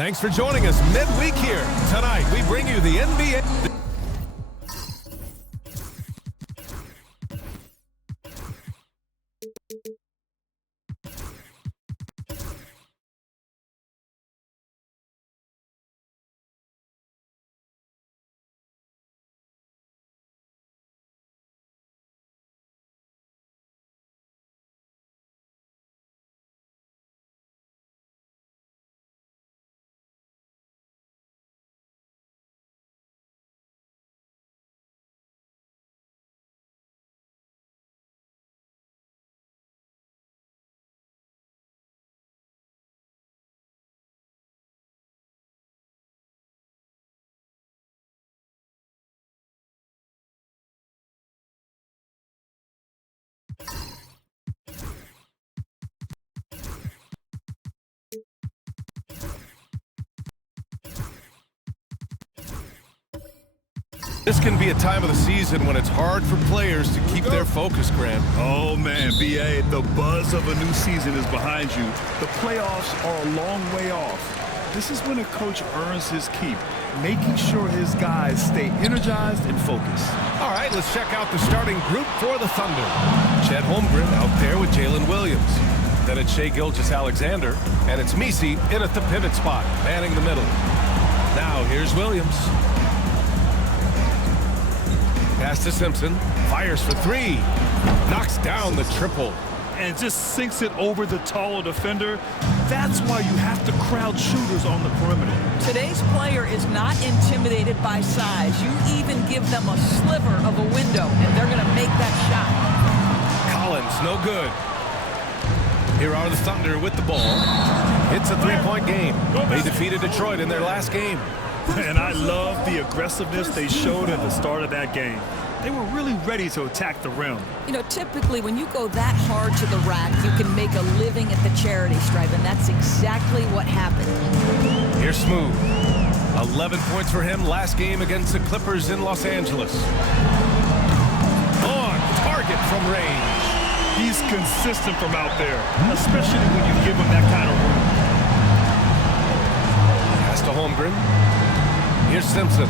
Thanks for joining us midweek here. Tonight, we bring you the NBA. This can be a time of the season when it's hard for players to keep their focus, Grant. Oh, man, B.A., the buzz of a new season is behind you. The playoffs are a long way off. This is when a coach earns his keep, making sure his guys stay energized and focused. All right, let's check out the starting group for the Thunder. Chet Holmgren out there with Jalen Williams. Then it's Shai Gilgeous-Alexander, and it's Messi in at the pivot spot, manning the middle. Now here's Williams. Pass to Simpson, fires for three, knocks down the triple. And just sinks it over the taller defender. That's why you have to crowd shooters on the perimeter. Today's player is not intimidated by size. You even give them a sliver of a window, and they're going to make that shot. Collins, no good. Here are the Thunder with the ball. It's a three-point game. They defeated Detroit in their last game. And I love the aggressiveness they showed at the start of that game. They were really ready to attack the rim. You know, typically when you go that hard to the rack, you can make a living at the charity stripe, and that's exactly what happened. Here's Smooth. 11 points for him last game against the Clippers in Los Angeles. On target from range. He's consistent from out there, especially when you give him that kind of room. Pass to Holmgren. Here's Simpson.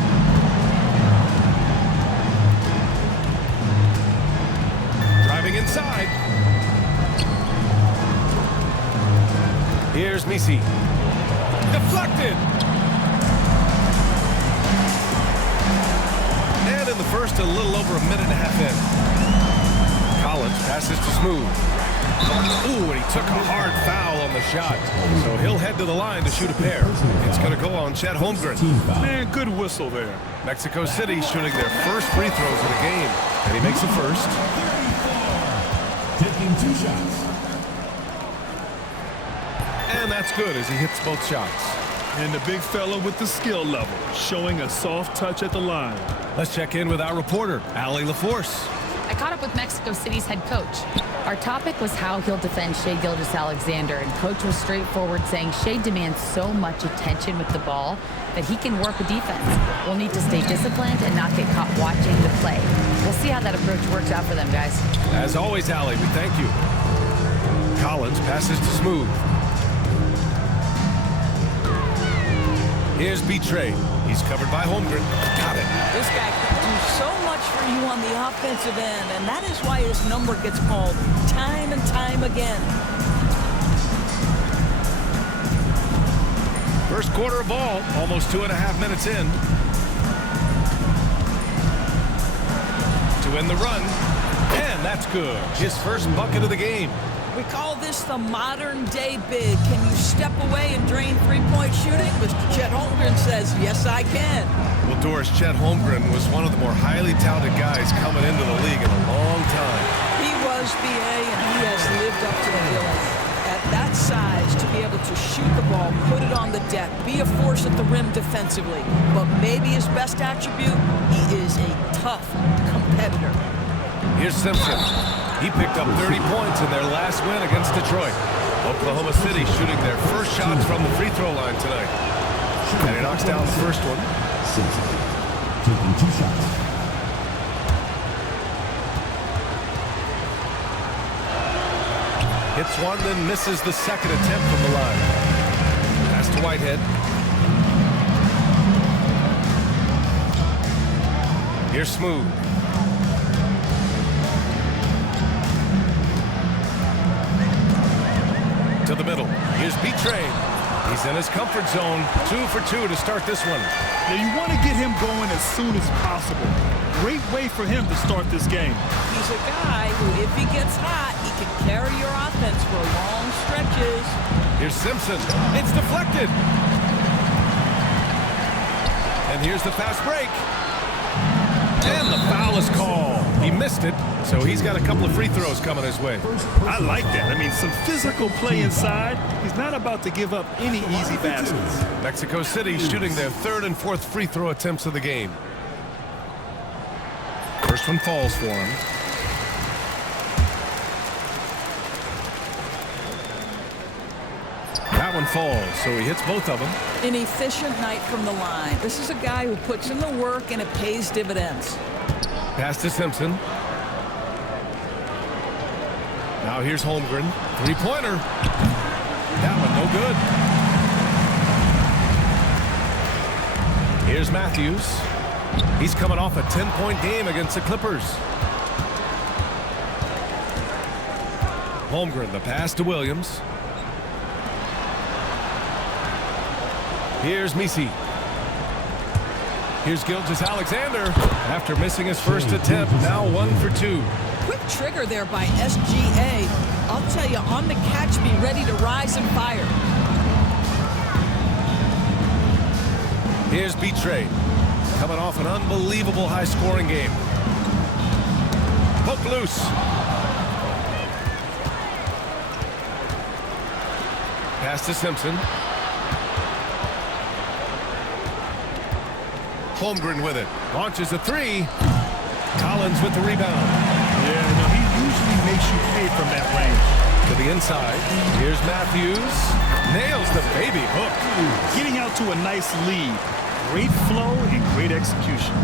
Driving inside. Here's Messi. Deflected. And in the first, a little over a minute and a half in. Collins passes to Smooth. Ooh, and he took a hard foul on the shot. So he'll head to the line to shoot a pair. It's going to go on Chet Holmgren. Man, good whistle there. Mexico City shooting their first free throws of the game. And he makes the first. Taking 2 shots. And that's good as he hits both shots. And the big fella with the skill level, showing a soft touch at the line. Let's check in with our reporter, Allie LaForce. I caught up with Mexico City's head coach. Our topic was how he'll defend Shai Gilgeous-Alexander, and coach was straightforward, saying Shai demands so much attention with the ball that he can work a defense. We'll need to stay disciplined and not get caught watching the play. We'll see how that approach works out for them, guys. As always, Allie, we thank you. Collins passes to Smooth. Here's Betray. He's covered by Holmgren. Got it. This guy can do so much for you on the offensive end, and that is why his number gets called time and time again. First quarter of ball, almost 2.5 minutes in. To win the run, and that's good. His first bucket of the game. We call this the modern-day big. Can you step away and drain three-point shooting? Mr. Chet Holmgren says, yes, I can. Well, Doris, Chet Holmgren was one of the more highly touted guys coming into the league in a long time. He was, B.A., and he has lived up to the billing. At that size, to be able to shoot the ball, put it on the deck, be a force at the rim defensively. But maybe his best attribute, he is a tough competitor. Here's Simpson. He picked up 30 points in their last win against Detroit. Oklahoma City shooting their first shots from the free throw line tonight. And he knocks down the first one. Simpson taking 2 shots. Hits one, then misses the second attempt from the line. Pass to Whitehead. Here's Smooth. To the middle. Here's B-Train. He's in his comfort zone. 2 for 2 to start this one. Now you want to get him going as soon as possible. Great way for him to start this game. He's a guy who, if he gets hot, he can carry your offense for long stretches. Here's Simpson. It's deflected. And here's the fast break. And the foul is called. He missed it, so he's got a couple of free throws coming his way. I like that. I mean, some physical play inside. He's not about to give up any easy baskets. Mexico City shooting their 3rd and 4th free throw attempts of the game. First one falls for him. That one falls, so he hits both of them. An efficient night from the line. This is a guy who puts in the work and it pays dividends. Pass to Simpson. Now here's Holmgren. Three-pointer. That one no good. Here's Matthews. He's coming off a 10-point game against the Clippers. Holmgren, the pass to Williams. Here's Misi. Here's Gilgeous-Alexander. After missing his first attempt, now 1 for 2. Quick trigger there by SGA. I'll tell you, on the catch, be ready to rise and fire. Here's B-Train. Coming off an unbelievable high-scoring game. Poke loose. Pass to Simpson. Holmgren with it. Launches a 3. Collins with the rebound. Yeah, no, he usually makes you pay from that range. To the inside. Here's Matthews. Nails the baby hook. Getting out to a nice lead. Great flow and great execution.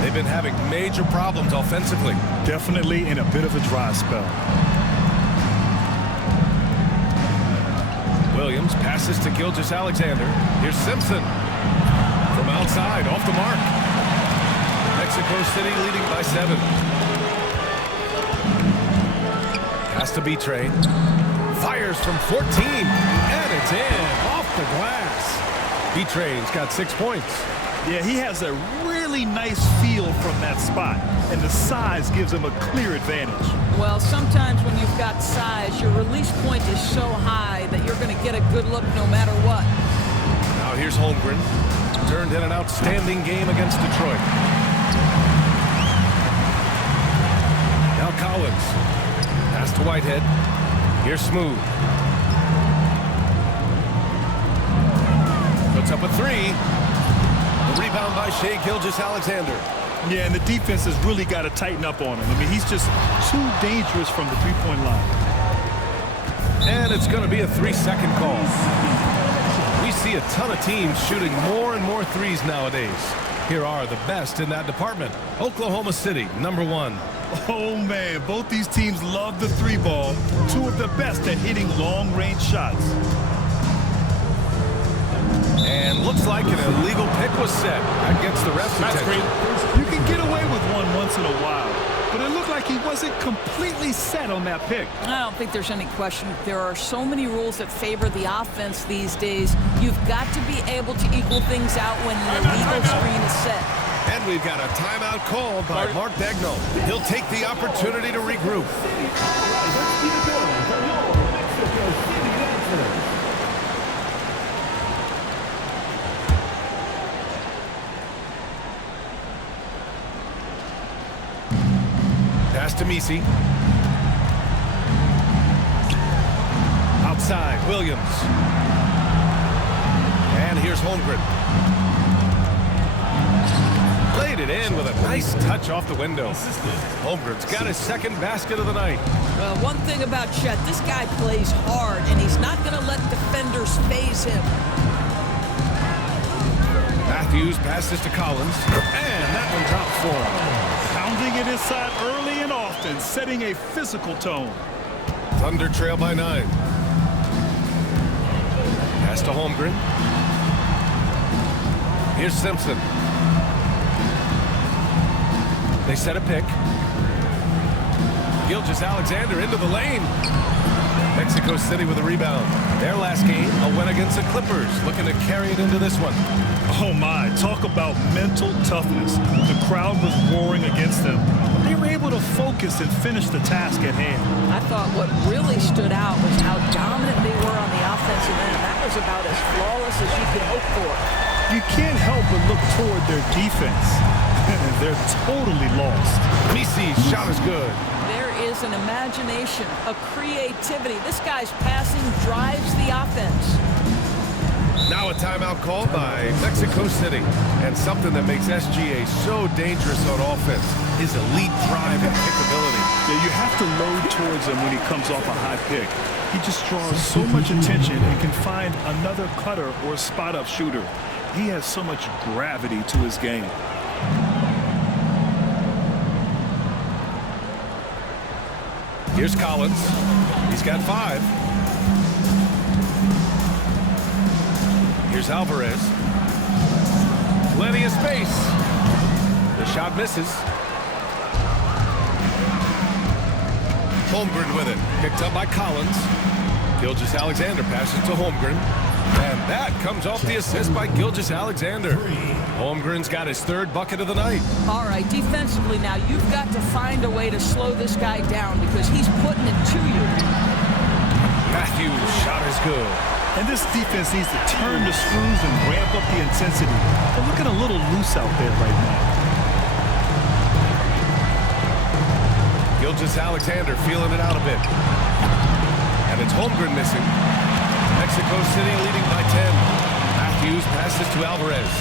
They've been having major problems offensively. Definitely in a bit of a dry spell. Williams passes to Gilgeous-Alexander. Here's Simpson. From outside, off the mark. Mexico City leading by 7. Pass to B-Train. Fires from 14. And it's in. Off the glass. B-Train's got 6 points. Yeah, he has a really nice feel from that spot. And the size gives him a clear advantage. Well, sometimes when you've got size, your release point is so high that you're going to get a good look no matter what. Now here's Holmgren. Turned in an outstanding game against Detroit. Now Collins. Pass to Whitehead. Here's Smooth. Puts up a 3. The rebound by Shai Gilgeous-Alexander. Yeah, and the defense has really got to tighten up on him. I mean, he's just too dangerous from the three-point line. And it's going to be a 3-second call. We see a ton of teams shooting more and more threes nowadays. Here are the best in that department. Oklahoma City, number 1. Oh, man, both these teams love the 3-ball. 2 of the best at hitting long-range shots. And looks like an illegal pick was set. That gets the ref's attention. You can get away with one once in a while, but it looked like he wasn't completely set on that pick. I don't think there's any question. There are so many rules that favor the offense these days. You've got to be able to equal things out when the illegal screen is set. And we've got a timeout called by Mark Daigneault. He'll take the opportunity to regroup. Pass to Misi. Outside, Williams. And here's Holmgren. Laid it in with a nice touch off the window. Holmgren's got his second basket of the night. Well, one thing about Chet, this guy plays hard, and he's not going to let defenders phase him. Matthews passes to Collins. And that one drops for him. Pounding it inside early and often, setting a physical tone. Thunder trail by 9. Pass to Holmgren. Here's Simpson. They set a pick. Gilgeous-Alexander into the lane. Mexico City with a rebound. Their last game, a win against the Clippers, looking to carry it into this one. Oh my, talk about mental toughness. The crowd was roaring against them. They were able to focus and finish the task at hand. I thought what really stood out was how dominant they were on the offensive end. That was about as flawless as you could hope for. You can't help but look toward their defense. They're totally lost. Misi's shot is good. There is an imagination, a creativity. This guy's passing drives the offense. Now a timeout called by Mexico City. And something that makes SGA so dangerous on offense is elite drive and kickability. Yeah, you have to load towards him when he comes off a high pick. He just draws so much attention and can find another cutter or a spot-up shooter. He has so much gravity to his game. Here's Collins. He's got 5. Here's Alvarez. Plenty of space. The shot misses. Holmgren with it. Picked up by Collins. Gilgeous-Alexander passes to Holmgren. And that comes off the assist by Gilgeous-Alexander. Holmgren's got his 3rd bucket of the night. All right, defensively now, you've got to find a way to slow this guy down because he's putting it to you. Matthews' shot is good. And this defense needs to turn the screws and ramp up the intensity. They're looking a little loose out there right now. Gilgeous-Alexander feeling it out a bit. And it's Holmgren missing. Mexico City leading by 10. Matthews passes to Alvarez.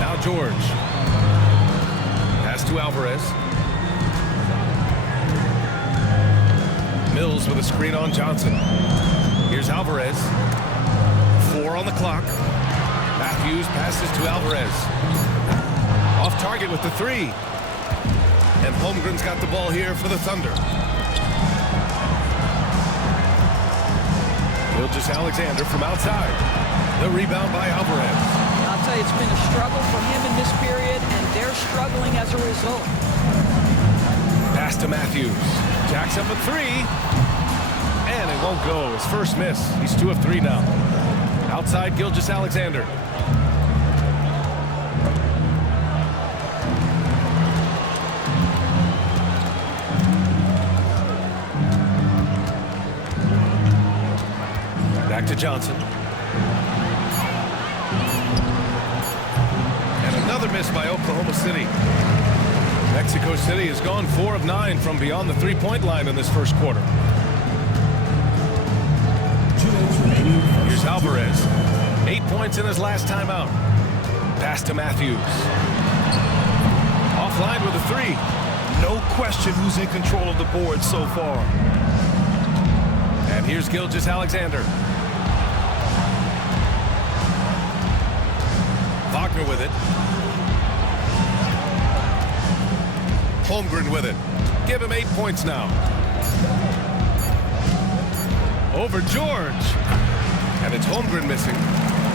Now George. Pass to Alvarez. Mills with a screen on Johnson. Here's Alvarez. 4 on the clock. Matthews passes to Alvarez. Off target with the 3. And Holmgren's got the ball here for the Thunder. Gilgeous-Alexander from outside. The rebound by Alvarez. I'll tell you, it's been a struggle for him in this period, and they're struggling as a result. Pass to Matthews. Jacks up a 3. And it won't go. His first miss. He's 2 of 3 now. Outside Gilgeous-Alexander. Back to Johnson. And another miss by Oklahoma City. Mexico City has gone 4 of 9 from beyond the 3-point line in this first quarter. Here's Alvarez. 8 points in his last timeout. Pass to Matthews. Offline with a 3. No question who's in control of the board so far. And here's Gilgeous-Alexander. Wagner with it. Holmgren with it. Give him 8 points now. Over George. And it's Holmgren missing.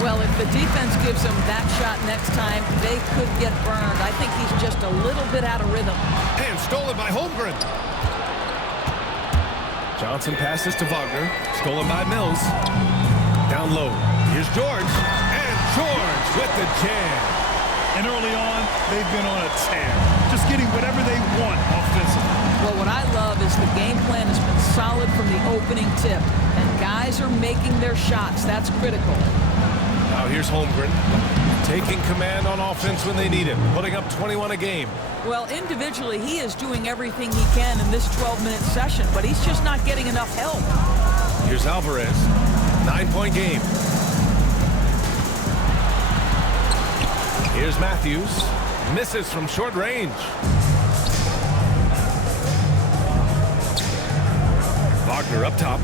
Well, if the defense gives him that shot next time, they could get burned. I think he's just a little bit out of rhythm. And stolen by Holmgren. Johnson passes to Wagner. Stolen by Mills. Down low. Here's George. And George with the jam. And early on, they've been on a tear. Just getting whatever they want offensively. Well, what I love is the game plan has been solid from the opening tip. And guys are making their shots. That's critical. Now here's Holmgren. Taking command on offense when they need it. Putting up 21 a game. Well, individually, he is doing everything he can in this 12-minute session, but he's just not getting enough help. Here's Alvarez. 9-point game. Here's Matthews. Misses from short range. Wagner up top.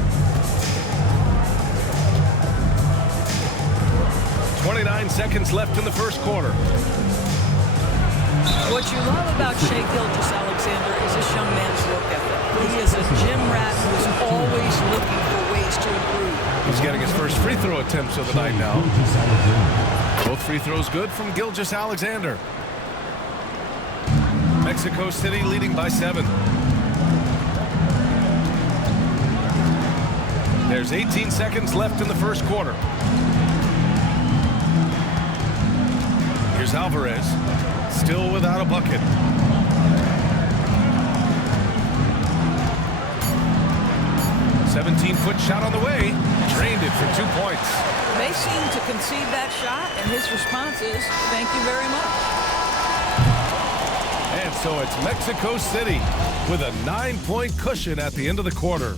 29 seconds left in the first quarter. What you love about Shai Gilgeous-Alexander is this young man's work ethic. He is a gym rat who is always looking for ways to improve. He's getting his first first free throw attempts of the night now. Both free throws good from Gilgeous-Alexander. Mexico City leading by 7. There's 18 seconds left in the first quarter. Here's Alvarez, still without a bucket. "17-foot shot on the way, drained it for 2 points." They seem to concede that shot, and his response is, "Thank you very much." And so it's Mexico City with a 9-point cushion at the end of the quarter.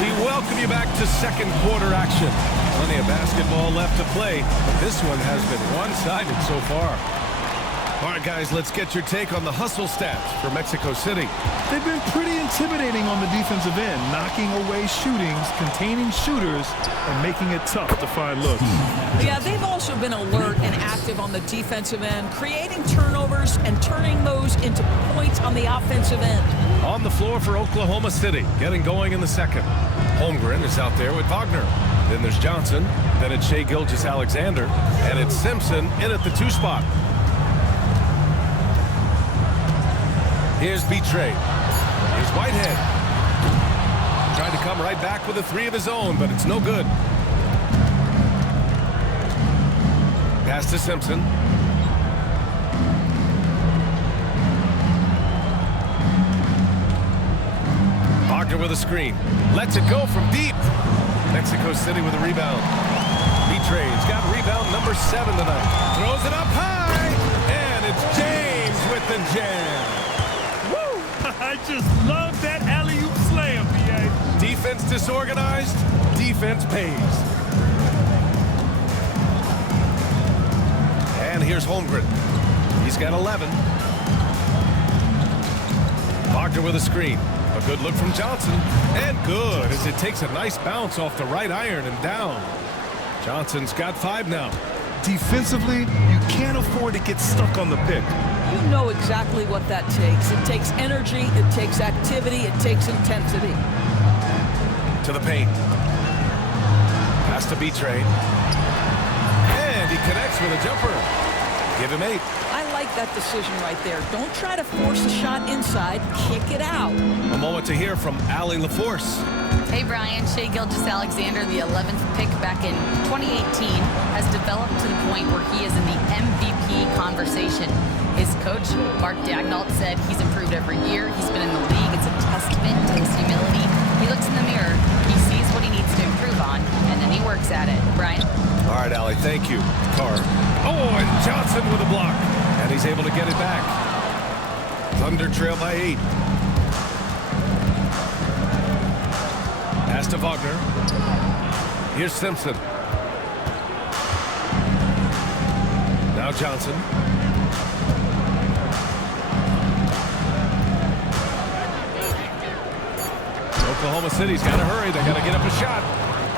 We welcome you back to second quarter action. Plenty of basketball left to play, but this one has been one-sided so far. All right, guys, let's get your take on the hustle stats for Mexico City. They've been pretty intimidating on the defensive end, knocking away shootings, containing shooters, and making it tough to find looks. Yeah, they've also been alert and active on the defensive end, creating turnovers and turning those into points on the offensive end. On the floor for Oklahoma City, getting going in the second. Holmgren is out there with Wagner. Then there's Johnson. Then it's Shai Gilgeous-Alexander. And it's Simpson in at the 2 spot. Here's Betrey. Here's Whitehead. Trying to come right back with a 3 of his own, but it's no good. Pass to Simpson. Wagner with a screen. Lets it go from deep. Mexico City with a rebound. Betray's got rebound number 7 tonight. Throws it up high. And it's James with the jam. I just love that alley-oop slam, B.A. Defense disorganized, defense pays. And here's Holmgren. He's got 11. Wagner with a screen. A good look from Johnson. And good as it takes a nice bounce off the right iron and down. Johnson's got 5 now. Defensively, you can't afford to get stuck on the pick. You know exactly what that takes. It takes energy, it takes activity, it takes intensity. To the paint. Pass to Betray. And he connects with a jumper. Give him 8. I like that decision right there. Don't try to force a shot inside, kick it out. A moment to hear from Allie LaForce. Hey, Brian. Shai Gilgeous-Alexander, the 11th pick back in 2018, has developed to the point where he is in the MVP conversation. His coach, Mark Daignault, said he's improved every year. He's been in the league. It's a testament to his humility. He looks in the mirror, he sees what he needs to improve on, and then he works at it. Brian? All right, Allie, thank you. Carr. Oh, and Johnson with a block. And he's able to get it back. Thunder trail by 8. Pass to Wagner. Here's Simpson. Now Johnson. Oklahoma City's got to hurry. They got to get up a shot.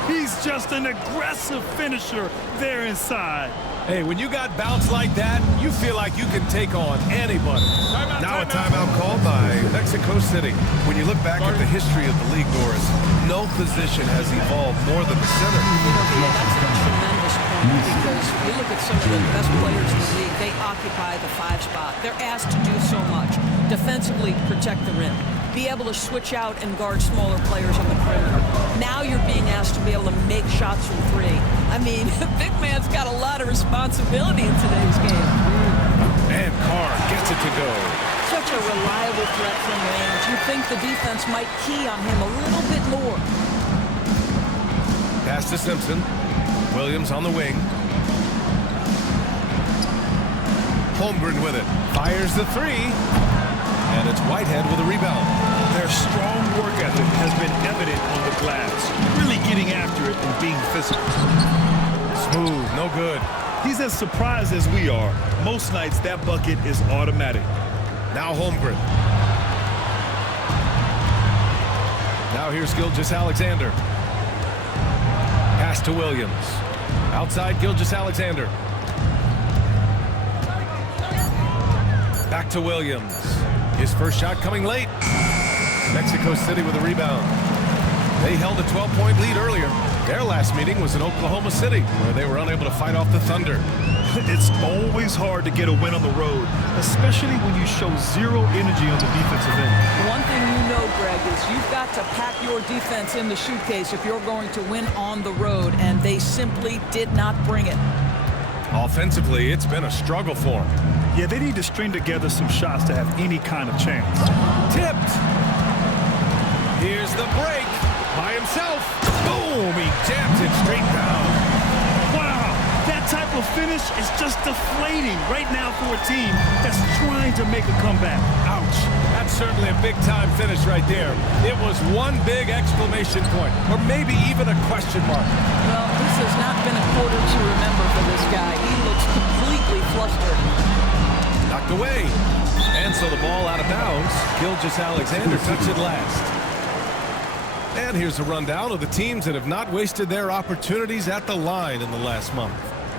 He's just an aggressive finisher there inside. Hey, when you got bounce like that, you feel like you can take on anybody. Now a timeout called by Mexico City. When you look back at the history of the league, Doris, no position has evolved more than the center. That's a tremendous point because you look at some of the best players in the league, they occupy the 5 spot. They're asked to do so much. Defensively, protect the rim. Be able to switch out and guard smaller players on the perimeter. Now you're being asked to be able to make shots from 3. I mean, big man's got a lot of responsibility in today's game. And Carr gets it to go. Such a reliable threat from range. You think the defense might key on him a little bit more. Pass to Simpson. Williams on the wing. Holmgren with it. Fires the 3. And it's Whitehead with a rebound. Their strong work ethic has been evident on the glass. Really getting after it and being physical. Smooth, no good. He's as surprised as we are. Most nights that bucket is automatic. Now Holmgren. Now here's Gilgeous-Alexander. Pass to Williams. Outside Gilgeous-Alexander. Back to Williams. His first shot coming late. Mexico City with a rebound. They held a 12-point lead earlier. Their last meeting was in Oklahoma City, where they were unable to fight off the Thunder. It's always hard to get a win on the road, especially when you show zero energy on the defensive end. One thing you know, Greg, is you've got to pack your defense in the suitcase if you're going to win on the road, and they simply did not bring it. Offensively, it's been a struggle for them. Yeah, they need to string together some shots to have any kind of chance. Tipped. Here's the break by himself. Boom! He jams it straight down. Wow, that type of finish is just deflating right now for a team that's trying to make a comeback. Ouch. That's certainly a big-time finish right there. It was one big exclamation point, or maybe even a question mark. Well, this has not been a quarter to remember for this guy. He looks completely flustered. Knocked away. And so the ball out of bounds. Gilgeous-Alexander touched it last. And here's a rundown of the teams that have not wasted their opportunities at the line in the last month.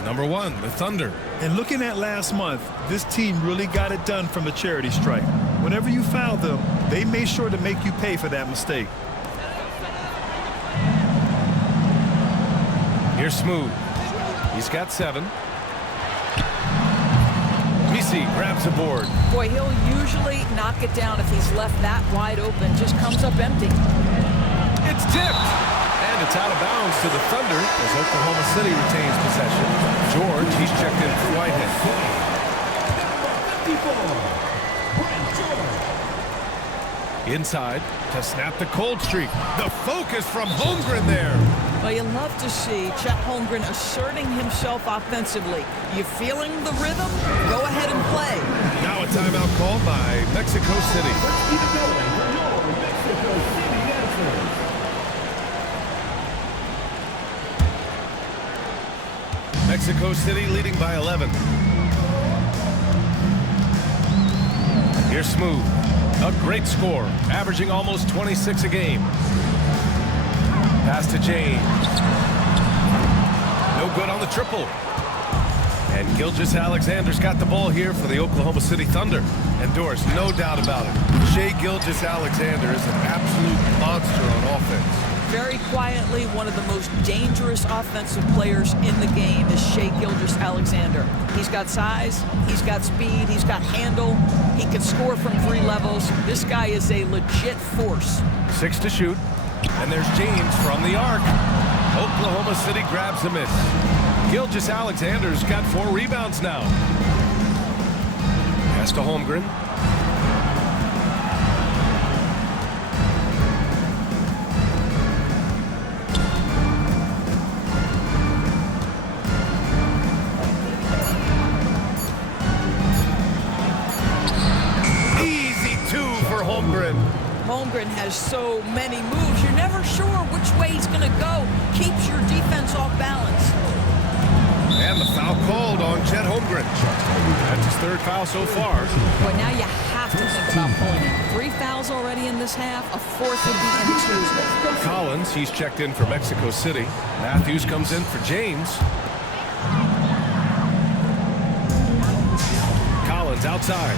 Number 1, the Thunder. And looking at last month, this team really got it done from the charity stripe. Whenever you foul them, they made sure to make you pay for that mistake. Here's Smooth. He's got 7. BC grabs a board. Boy, he'll usually knock it down if he's left that wide open. Just comes up empty. It's tipped. And it's out of bounds to the Thunder as Oklahoma City retains possession. George, he's checked in for Whitehead. Inside to snap the cold streak. The focus from Holmgren there. Well, you love to see Chet Holmgren asserting himself offensively. You feeling the rhythm? Go ahead and play. Now a timeout called by Mexico City. Mexico City leading by 11. Here's Smooth. A great score, averaging almost 26 a game. Pass to James. No good on the triple. And Gilgeous-Alexander's got the ball here for the Oklahoma City Thunder. And Doris, no doubt about it, Shai Gilgeous-Alexander is an absolute monster on offense. Very quietly, one of the most dangerous offensive players in the game is Shai Gilgeous-Alexander. He's got size, he's got speed, he's got handle, he can score from 3 levels. This guy is a legit force. 6 to shoot, and there's James from the arc. Oklahoma City grabs a miss. Gilgeous-Alexander's got 4 rebounds now. Pass to Holmgren. Holmgren has so many moves. You're never sure which way he's going to go. Keeps your defense off balance. And the foul called on Chet Holmgren. That's his 3rd foul so far. But now you have to think about pulling it. 3 fouls already in this half. A 4th would be inexcusable. Collins, he's checked in for Mexico City. Matthews comes in for James. Collins outside.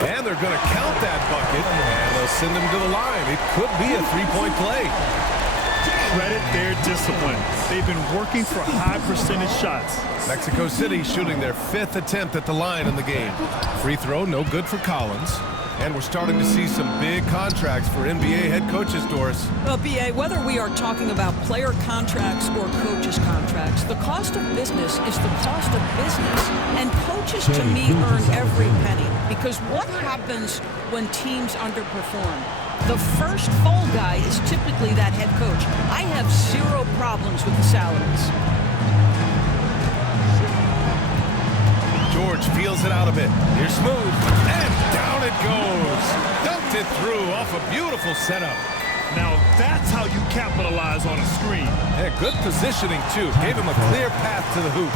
And they're going to count that bucket, and they'll send him to the line. It could be a 3-point play. Credit their discipline. They've been working for high percentage shots. Mexico City shooting their 5th attempt at the line in the game. Free throw, no good for Collins. And we're starting to see some big contracts for NBA head coaches, Doris. Well, B.A., whether we are talking about player contracts or coaches' contracts, the cost of business is the cost of business. And coaches, to me, earn every penny. Because what happens when teams underperform? The first fall guy is typically that head coach. I have 0 problems with the salaries. George feels it out a bit. Here's Smooth. And down it goes. Dumped it through off a beautiful setup. Now that's how you capitalize on a screen. Yeah, good positioning, too. Gave him a clear path to the hoop.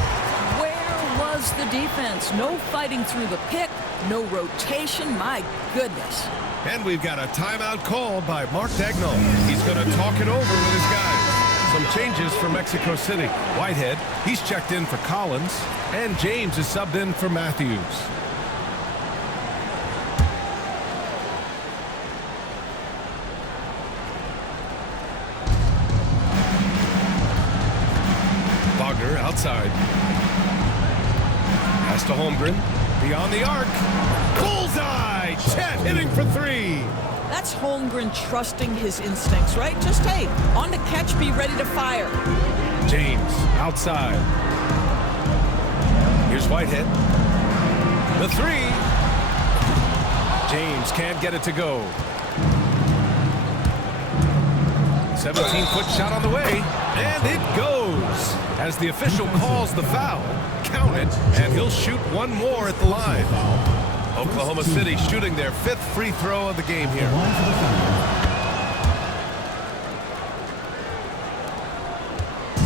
Where was the defense? No fighting through the pick. No rotation. My goodness. And we've got a timeout called by Mark Dagnall. He's going to talk it over with his guys. Some changes for Mexico City. Whitehead, he's checked in for Collins, and James is subbed in for Matthews. Wagner outside. Pass to Holmgren. Beyond the arc. Bullseye! Chet hitting for three. That's Holmgren trusting his instincts, right? Just, hey, on the catch, be ready to fire. James outside. Here's Whitehead. The three. James can't get it to go. 17-foot shot on the way, and it goes. As the official calls the foul, count it, and he'll shoot one more at the line. Oklahoma City shooting their 5th free throw of the game here.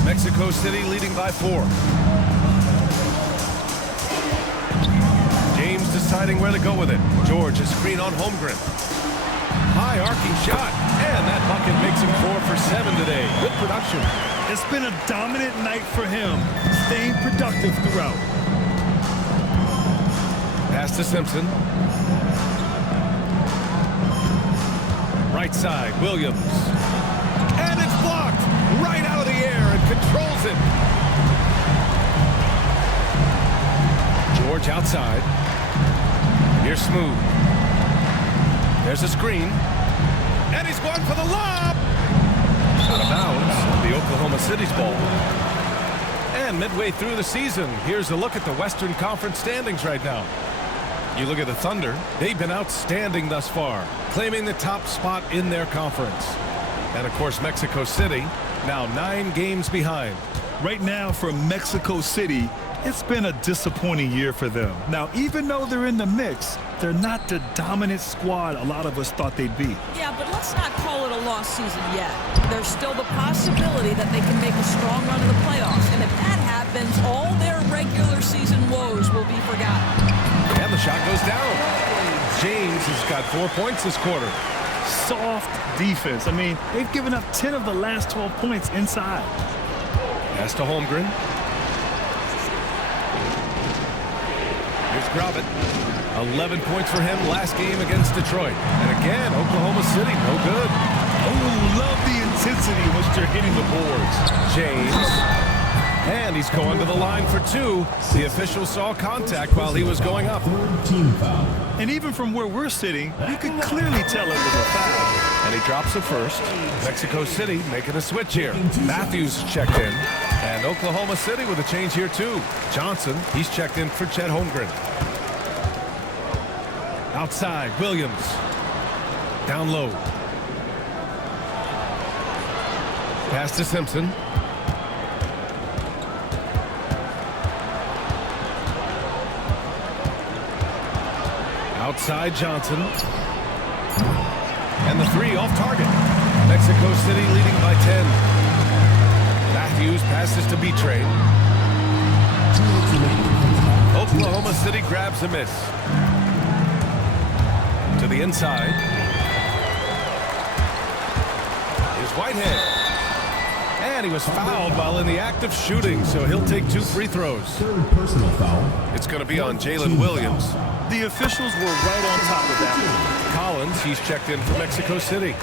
Mexico City leading by 4. James deciding where to go with it. George, a screen on Holmgren. High arcing shot, and that bucket makes him 4 for 7 today. Good production. It's been a dominant night for him, staying productive throughout. Pass to Simpson. Right side, Williams. And it's blocked right out of the air and controls it. George outside. Here's Smooth. There's a screen. And he's going for the lob. Out of bounds. The Oklahoma City's ball. And midway through the season, here's a look at the Western Conference standings right now. You look at the Thunder, they've been outstanding thus far, claiming the top spot in their conference. And of course, Mexico City, now 9 games behind. Right now for Mexico City, it's been a disappointing year for them. Now, even though they're in the mix, they're not the dominant squad a lot of us thought they'd be. Yeah, but let's not call it a lost season yet. There's still the possibility that they can make a strong run in the playoffs. And if that happens, all their regular season woes will be forgotten. And the shot goes down. James has got 4 points this quarter. Soft defense. I mean, they've given up 10 of the last 12 points inside. Pass to Holmgren. Here's Grobbett. 11 points for him last game against Detroit. And again, Oklahoma City, no good. Oh, love the intensity once they're hitting the boards. James. And he's going to the line for 2. The official saw contact while he was going up. Team foul. And even from where we're sitting, you can clearly tell it was a foul. And he drops it first. Mexico City making a switch here. Matthews checked in. And Oklahoma City with a change here too. Johnson, he's checked in for Chet Holmgren. Outside, Williams. Down low. Pass to Simpson. Outside Johnson. And the 3 off target. Mexico City leading by 10. Matthews passes to B-Train. Oklahoma City grabs a miss. To the inside. Here's Whitehead. And he was fouled while in the act of shooting, so he'll take 2 free throws. Third personal foul. It's going to be on Jalen Williams. The officials were right on top of that. Collins, he's checked in for Mexico City.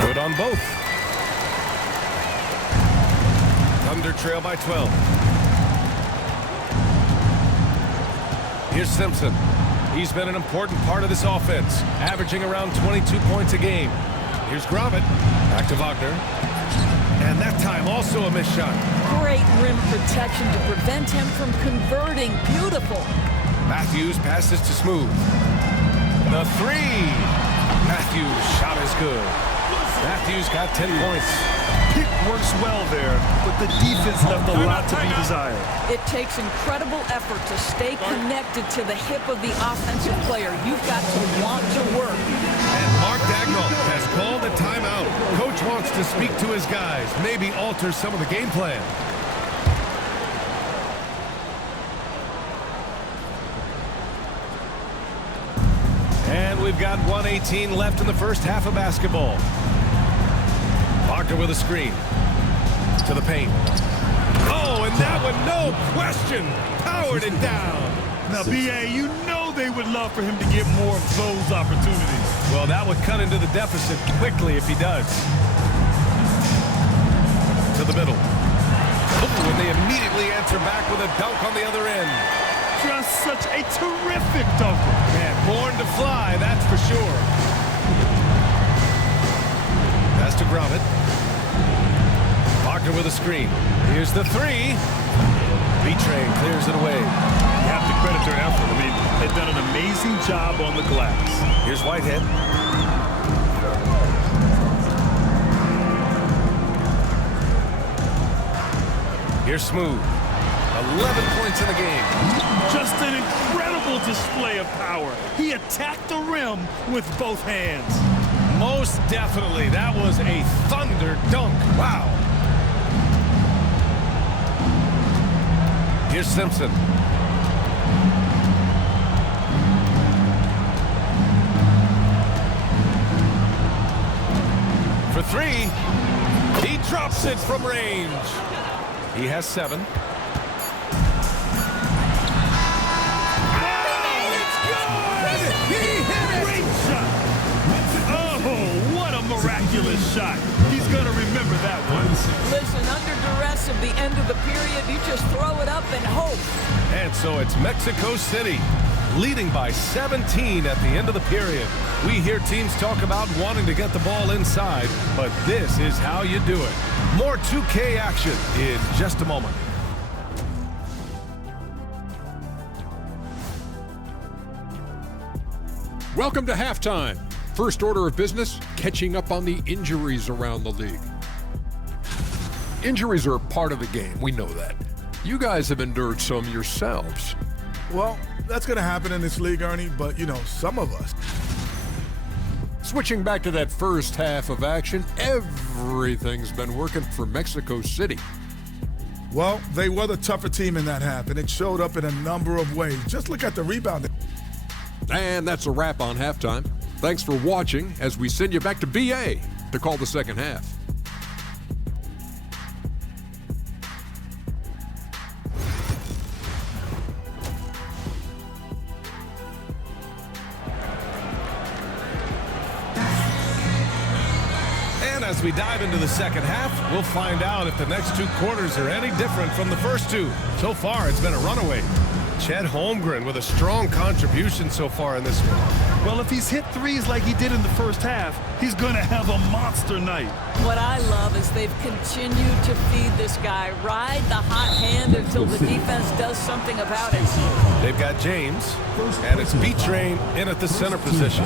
Good on both. Thunder trail by 12. Here's Simpson. He's been an important part of this offense, averaging around 22 points a game. Here's Grobbett. Back to Wagner. And that time also a missed shot. Great rim protection to prevent him from converting. Beautiful. Matthews passes to Smooth. The 3. Matthews' shot is good. Matthews got 10 points. Pick works well there, but the defense left a lot to be desired. It takes incredible effort to stay connected to the hip of the offensive player. You've got to want to work. And Mark Dagnall has called a timeout. Coach wants to speak to his guys, maybe alter some of the game plan. And we've got 1:18 left in the first half of basketball. Wagner with a screen. To the paint. Oh, and that one, no question, powered it down. Now, B.A., you know they would love for him to get more of those opportunities. Well, that would cut into the deficit quickly if he does. To the middle. Oh, and they immediately answer back with a dunk on the other end. Just such a terrific dunker. Man, born to fly, that's for sure. That's to Gromit. Wagner with a screen. Here's the three. B-Train clears it away. You have to credit their effort. I mean, they've done an amazing job on the glass. Here's Whitehead. Here's Smooth. 11 points in the game. Just an incredible display of power. He attacked the rim with both hands. Most definitely. That was a thunder dunk. Wow. Here's Simpson. For three. He drops it from range. He has 7. Miraculous shot. He's going to remember that one. Listen, under duress of the end of the period, you just throw it up and hope. And so it's Mexico City leading by 17 at the end of the period. We hear teams talk about wanting to get the ball inside, but this is how you do it. More 2K action in just a moment. Welcome to halftime. First order of business, catching up on the injuries around the league. Injuries are part of the game, we know that. You guys have endured some yourselves. Well, that's going to happen in this league, Ernie, but, you know, some of us. Switching back to that first half of action, everything's been working for Mexico City. Well, they were the tougher team in that half, and it showed up in a number of ways. Just look at the rebounding. And that's a wrap on halftime. Thanks for watching as we send you back to BA to call the second half. And as we dive into the second half, we'll find out if the next 2 quarters are any different from the first 2. So far, it's been a runaway. Chet Holmgren with a strong contribution so far in this one. Well, if he's hit threes like he did in the first half, he's going to have a monster night. What I love is they've continued to feed this guy. Ride the hot hand until the defense does something about it. They've got James, and it's B-Train in at the center position.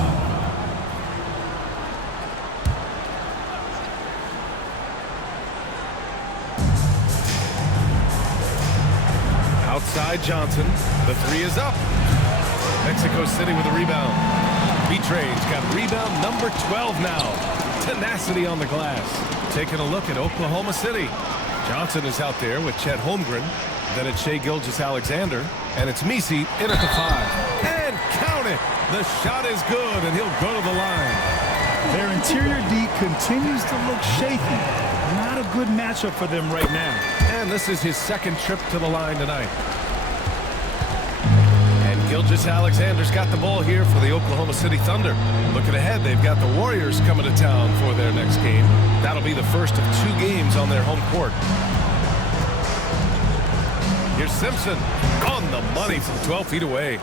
Outside Johnson. The three is up. Mexico City with a rebound. B-Train's got rebound number 12 now. Tenacity on the glass. Taking a look at Oklahoma City. Johnson is out there with Chet Holmgren. Then it's Shai Gilgeous-Alexander. And it's Misi in at the 5. And count it. The shot is good, and he'll go to the line. Their interior D continues to look shaky. Not a good matchup for them right now. And this is his second trip to the line tonight. And Gilgeous-Alexander's got the ball here for the Oklahoma City Thunder. Looking ahead, they've got the Warriors coming to town for their next game. That'll be the first of 2 games on their home court. Here's Simpson on the money from 12 feet away.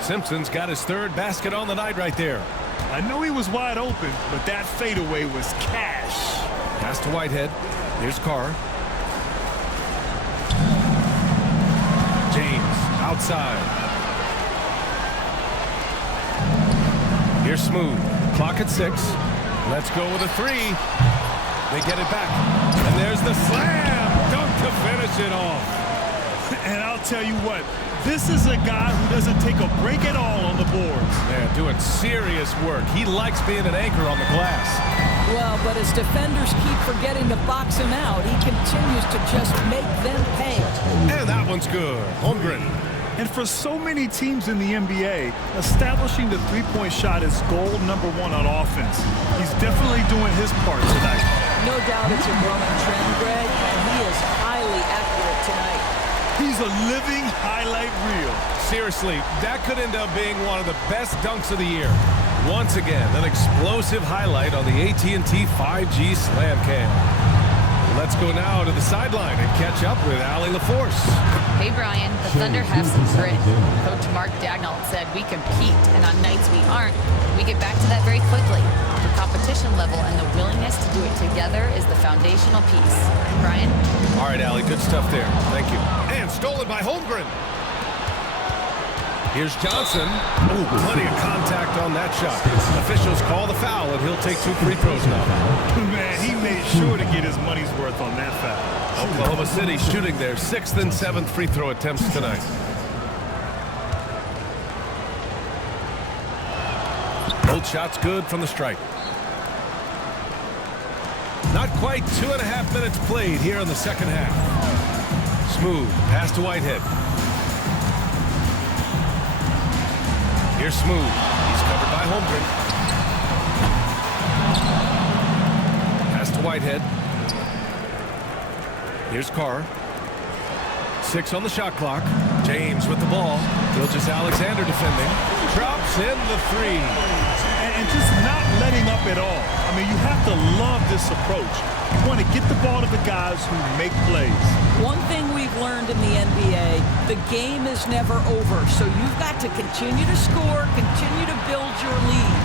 Simpson's got his 3rd basket on the night right there. I know he was wide open, but that fadeaway was cash. Pass to Whitehead. Here's Carr. James outside. Here's Smooth. Clock at 6. Let's go with a 3. They get it back. And there's the slam. Dunk to finish it off. And I'll tell you what, this is a guy who doesn't take a break at all on the boards. They're doing serious work. He likes being an anchor on the glass. Well, but as defenders keep forgetting to box him out, he continues to just make them pay. And that one's good. Holmgren. And for so many teams in the NBA, establishing the three-point shot is goal number 1 on offense. He's definitely doing his part tonight. No doubt it's a growing trend, Greg, and he is highly accurate tonight. He's a living highlight reel. Seriously, that could end up being one of the best dunks of the year. Once again, an explosive highlight on the AT&T 5G Slam Cam. Let's go now to the sideline and catch up with Allie LaForce. Hey, Brian, the Thunder have some grit. Coach Mark Daigneault said we compete, and on nights we aren't, we get back to that very quickly. The competition level and the willingness to do it together is the foundational piece. Brian? All right, Allie, good stuff there. Thank you. And stolen by Holmgren. Here's Johnson. Oh, plenty of contact on that shot. Officials call the foul, and he'll take 2 free throws now. Man, he made sure to get his money's worth on that foul. Oklahoma City shooting their 6th and 7th free throw attempts tonight. Both shots good from the stripe. Not quite 2.5 minutes played here in the second half. Smooth pass to Whitehead. Here's Smooth. He's covered by Holmgren. Pass to Whitehead. Here's Carr. 6 on the shot clock. James with the ball. Gilgeous-Alexander defending. Drops in the 3. And just not letting up at all. I mean, you have to love this approach. You want to get the ball to the guys who make plays. One thing we've learned in the NBA, the game is never over. So you've got to continue to score, continue to build your lead.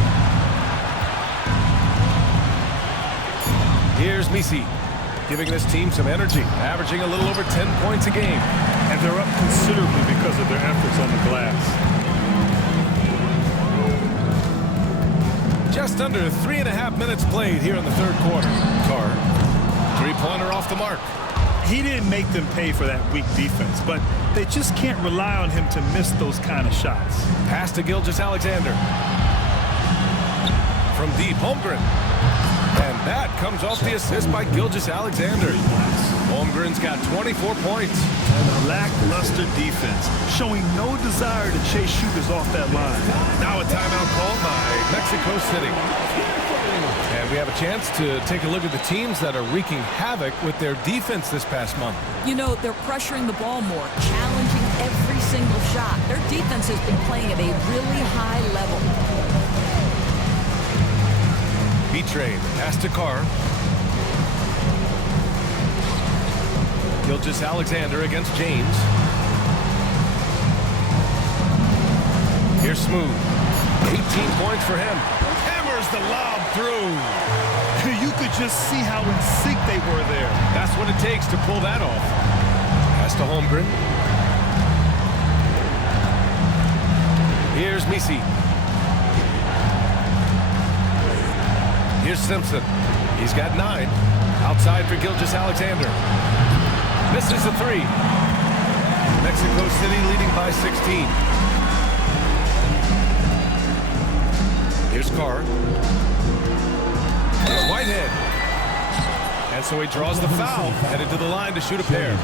Here's Misi, giving this team some energy, averaging a little over 10 points a game. And they're up considerably because of their efforts on the glass. Just under 3.5 minutes played here in the third quarter. Carr, 3-pointer off the mark. He didn't make them pay for that weak defense, but they just can't rely on him to miss those kind of shots. Pass to Gilgeous-Alexander. From deep, Holmgren. And that comes off the assist by Gilgeous-Alexander. Holmgren's got 24 points. Lackluster defense, showing no desire to chase shooters off that line. Now a timeout called by Mexico City. And we have a chance to take a look at the teams that are wreaking havoc with their defense this past month. You know, they're pressuring the ball more, challenging every single shot. Their defense has been playing at a really high level. B-Trade, pass to Carr. Gilgeous-Alexander against James. Here's Smooth. 18 points for him. Hammers the lob through. You could just see how in sync they were there. That's what it takes to pull that off. Pass to Holmgren. Here's Misi. Here's Simpson. He's got 9. Outside for Gilgeous-Alexander. Misses the 3. Mexico City leading by 16. Here's Carr. Here's Whitehead. And so he draws the foul, headed to the line to shoot a pair.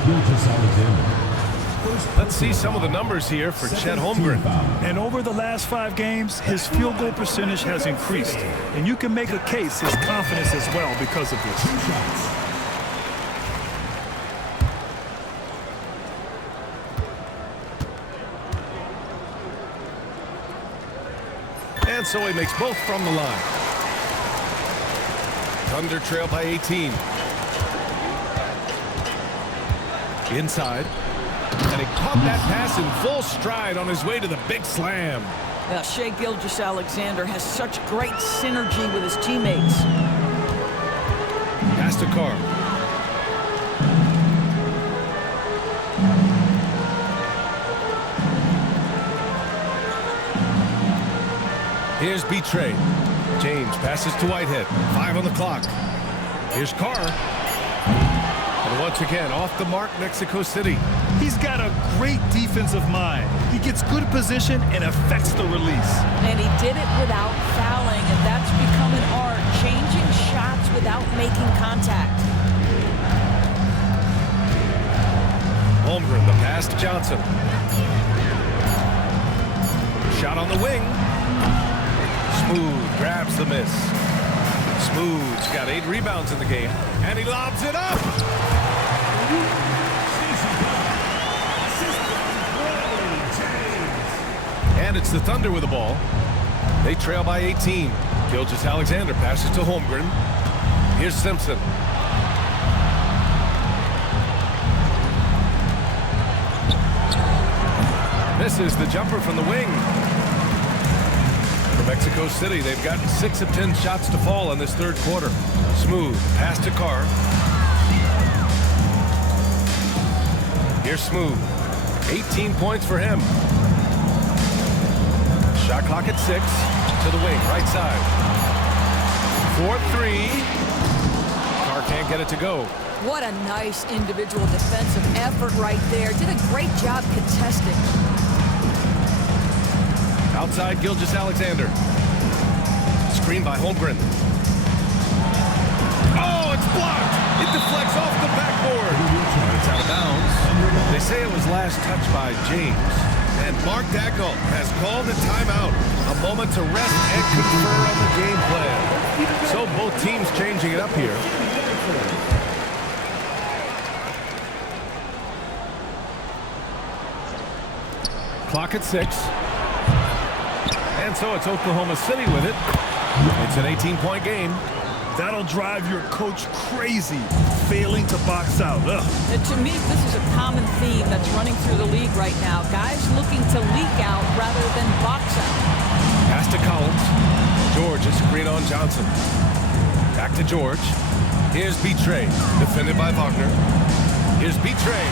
Let's see some of the numbers here for Chet Holmgren. And over the last 5 games, his field goal percentage has increased. And you can make a case his confidence as well because of this. And so he makes both from the line. Thunder trail by 18. Inside. And he caught that pass in full stride on his way to the big slam. Yeah, Shai Gilgeous-Alexander has such great synergy with his teammates. Pass to Carr. Here's B-Trade. James passes to Whitehead. 5 on the clock. Here's Carr. And once again, off the mark, Mexico City. He's got a great defensive mind. He gets good position and affects the release. And he did it without fouling, and that's become an art, changing shots without making contact. Holmgren, the pass to Johnson. Shot on the wing. Smooth grabs the miss. Smooth's got 8 rebounds in the game, and he lobs it up. And it's the Thunder with the ball. They trail by 18. Gilgeous-Alexander passes to Holmgren. Here's Simpson. Misses the jumper from the wing. For Mexico City, they've gotten 6 of 10 shots to fall in this third quarter. Smooth, pass to Carr. Here's Smooth. 18 points for him. Shot clock at 6. To the wing, right side. 4-3. Carr can't get it to go. What a nice individual defensive effort right there. Did a great job contesting. Outside, Gilgeous-Alexander. Screen by Holmgren. Oh, it's blocked. It deflects off the backboard. It's out of bounds. They say it was last touched by James. And Mark Dackle has called a timeout. A moment to rest and confer on the game plan. So both teams changing it up here. Clock at 6. And so it's Oklahoma City with it. It's an 18-point game. That'll drive your coach crazy, failing to box out. Ugh. And to me, this is a common theme that's running through the league right now. Guys looking to leak out rather than box out. Pass to Collins. George is screen on Johnson. Back to George. Here's Betray, defended by Wagner. Here's Betray.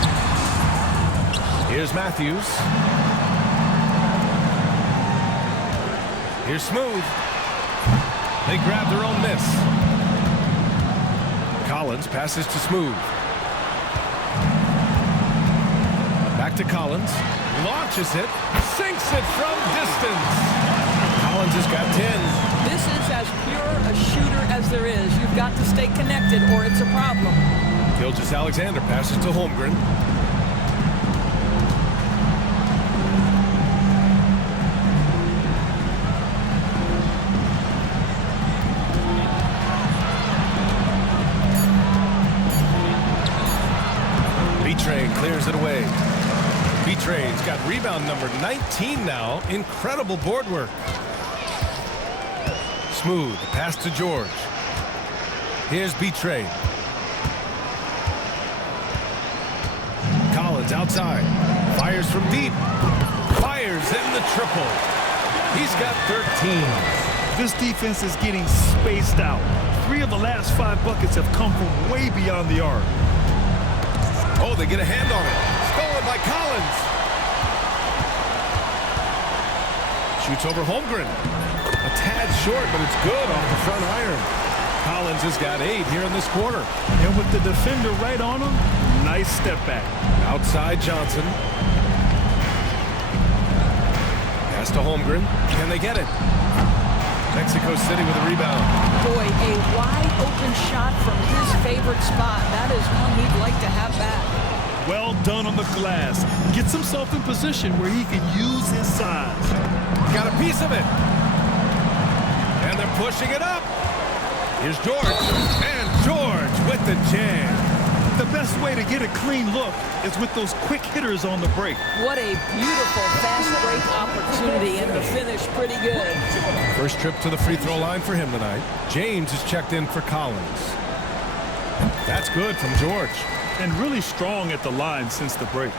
Here's Matthews. Here's Smooth. They grab their own miss. Collins passes to Smooth. Back to Collins. Launches it. Sinks it from distance. Collins has got 10. This is as pure a shooter as there is. You've got to stay connected or it's a problem. Gilgeous-Alexander passes to Holmgren. Clears it away. Betray's got rebound number 19 now. Incredible board work. Smooth. Pass to George. Here's Betray. Collins outside. Fires from deep. Fires in the triple. He's got 13. This defense is getting spaced out. 3 of the last 5 buckets have come from way beyond the arc. Oh, they get a hand on it. Stolen by Collins. Shoots over Holmgren. A tad short, but it's good off the front iron. Collins has got 8 here in this quarter. And with the defender right on him, nice step back. Outside Johnson. Pass to Holmgren. Can they get it? Mexico City with a rebound. Boy, a wide open shot from his favorite spot. That is one he'd like to have back. Well done on the glass. Gets himself in position where he can use his size. Got a piece of it. And they're pushing it up. Here's George. And George with the jam. The best way to get a clean look is with those quick hitters on the break. What a beautiful fast break opportunity, and the finish pretty good. First trip to the free throw line for him tonight. James is checked in for Collins. That's good from George. And really strong at the line since the break.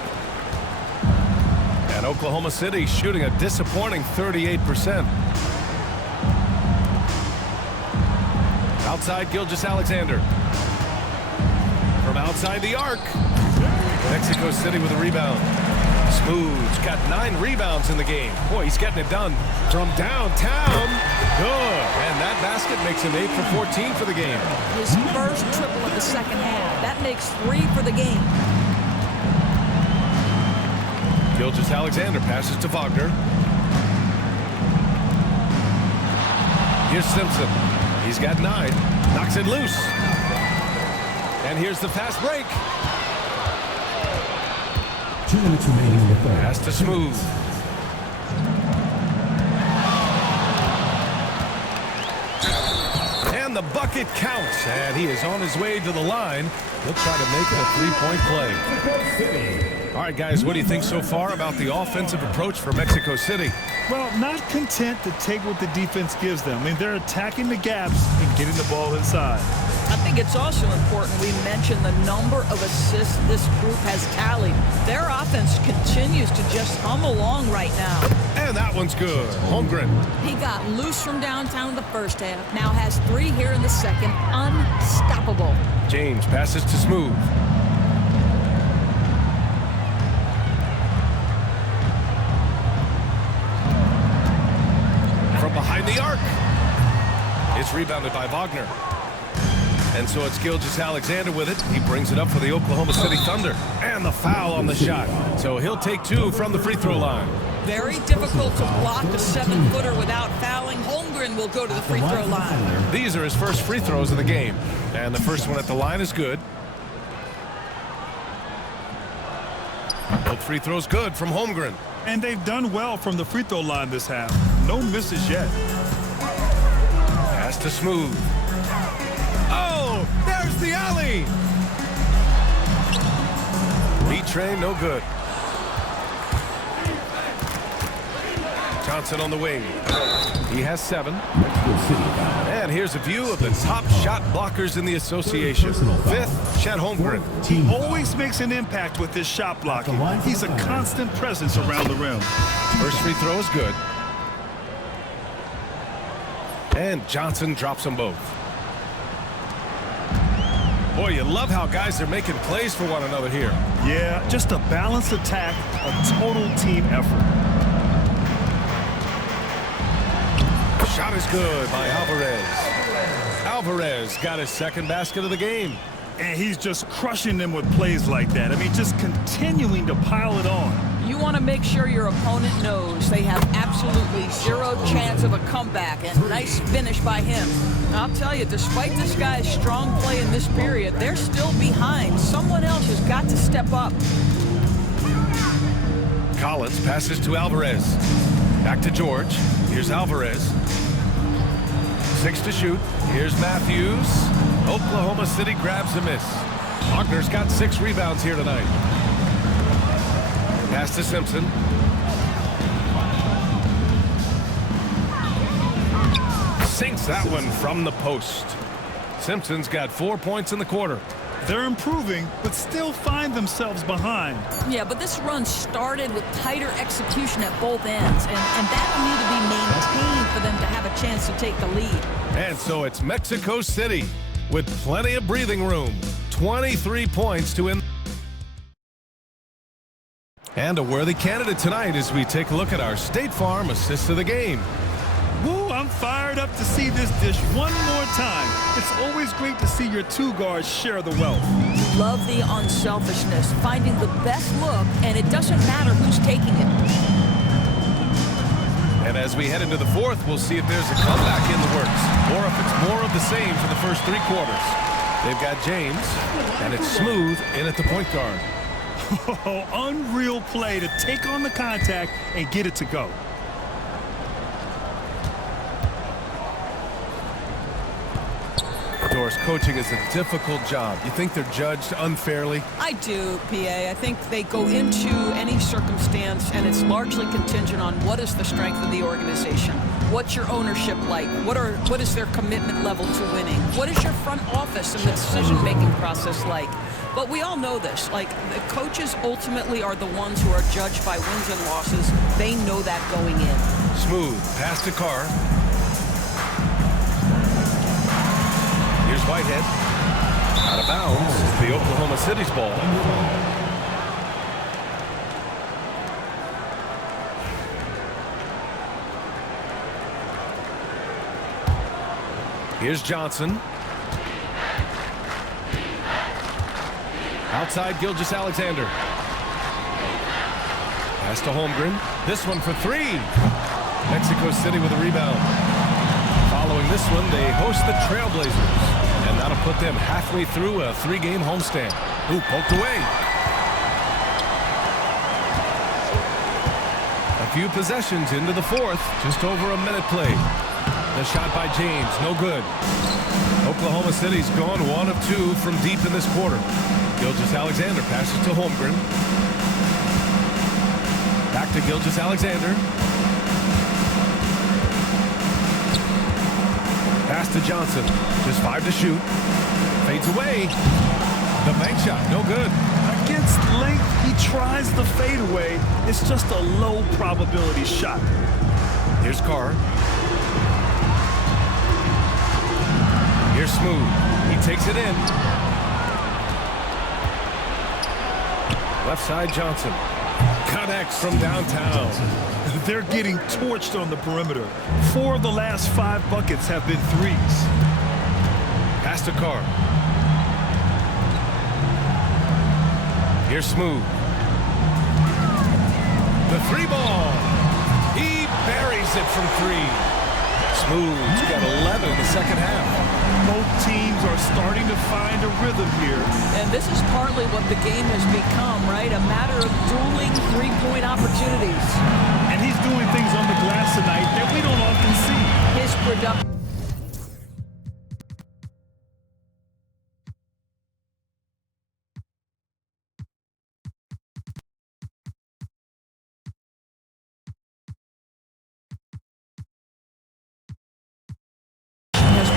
And Oklahoma City shooting a disappointing 38%. Outside Gilgeous-Alexander. From outside the arc. Mexico City with a rebound. Smooth's got 9 rebounds in the game. Boy, he's getting it done from downtown. Good. And that basket makes him 8 for 14 for the game. His first triple of the second half. That makes 3 for the game. Gilgeous-Alexander passes to Wagner. Here's Simpson. He's got 9. Knocks it loose. And here's the fast break. 2 minutes remaining in the third. Pass to Smooth. And the the bucket counts, and he is on his way to the line. He'll try to make it a three-point play. All right, guys, what do you think so far about the offensive approach for Mexico City? Well, not content to take what the defense gives them. I mean, they're attacking the gaps and getting the ball inside. I think it's also important we mention the number of assists this group has tallied. Their offense continues to just hum along right now. And that one's good. Holmgren. He got loose from downtown in the first half. Now has 3 here in the second. Unstoppable. James passes to Smooth. From behind the arc. It's rebounded by Wagner. And so it's Gilgeous-Alexander with it. He brings it up for the Oklahoma City Thunder. And the foul on the shot. So he'll take 2 from the free throw line. Very difficult to block a 7-footer without fouling. Holmgren will go to the free throw line. These are his first free throws of the game. And the first one at the line is good. Both free throws good from Holmgren. And they've done well from the free throw line this half. No misses yet. Pass to Smooth. Oh, there's the alley. B-Train, no good. Johnson on the wing. He has 7. And here's a view of the top shot blockers in the association. 5th, Chet Holmgren. He always makes an impact with his shot blocking. He's a constant presence around the rim. First free throw is good. And Johnson drops them both. Boy, you love how guys are making plays for one another here. Yeah, just a balanced attack, a total team effort. Shot is good by Alvarez. Alvarez got his second basket of the game. And he's just crushing them with plays like that. I mean, just continuing to pile it on. You want to make sure your opponent knows they have absolutely 0 chance of a comeback. And nice finish by him. I'll tell you, despite this guy's strong play in this period, they're still behind. Someone else has got to step up. Collins passes to Alvarez. Back to George. Here's Alvarez. 6 to shoot. Here's Matthews. Oklahoma City grabs a miss. Wagner's got 6 rebounds here tonight. Pass to Simpson. Sinks that one from the post. Simpson's got 4 points in the quarter. They're improving, but still find themselves behind. Yeah, but this run started with tighter execution at both ends, and that'll need to be maintained for them to have a chance to take the lead. And so it's Mexico City with plenty of breathing room. 23 points to win. And a worthy candidate tonight as we take a look at our State Farm assist of the game. Woo, I'm fired up to see this dish one more time. It's always great to see your 2 guards share the wealth. Love the unselfishness, finding the best look, and it doesn't matter who's taking it. And as we head into the 4th, we'll see if there's a comeback in the works, or if it's more of the same for the first 3 quarters. They've got James, and it's Smooth in at the point guard. Oh, unreal play to take on the contact and get it to go. Doris, coaching is a difficult job. You think they're judged unfairly? I do, PA. I think they go into any circumstance, and it's largely contingent on what is the strength of the organization. What's your ownership like? What is their commitment level to winning? What is your front office and the decision-making process like? But we all know this. Like, the coaches ultimately are the ones who are judged by wins and losses. They know that going in. Smooth. Pass to Carr. Here's Whitehead. Out of bounds. It's the Oklahoma City's ball. Here's Johnson. Outside Gilgeous-Alexander. Pass to Holmgren. This one for 3. Mexico City with a rebound. Following this one, they host the Trailblazers. And that'll put them halfway through a 3-game homestand. Ooh, poked away. A few possessions into the 4th. Just over a minute played. The shot by James, no good. Oklahoma City's gone 1 of 2 from deep in this quarter. Gilgeous-Alexander passes to Holmgren. Back to Gilgeous-Alexander. Pass to Johnson. Just 5 to shoot. Fades away. The bank shot, no good. Against length, he tries the fadeaway. It's just a low probability shot. Here's Carr. Here's Smooth. He takes it in. Left side Johnson. Connects from downtown. They're getting torched on the perimeter. 4 of the last 5 buckets have been threes. Pass to Carr. Here's Smooth. The 3 ball. He buries it from 3. Smooth's got 11 in the second half. Both teams are starting to find a rhythm here. And this is partly what the game has become, right? A matter of dueling three-point opportunities. And he's doing things on the glass tonight that we don't often see. His production.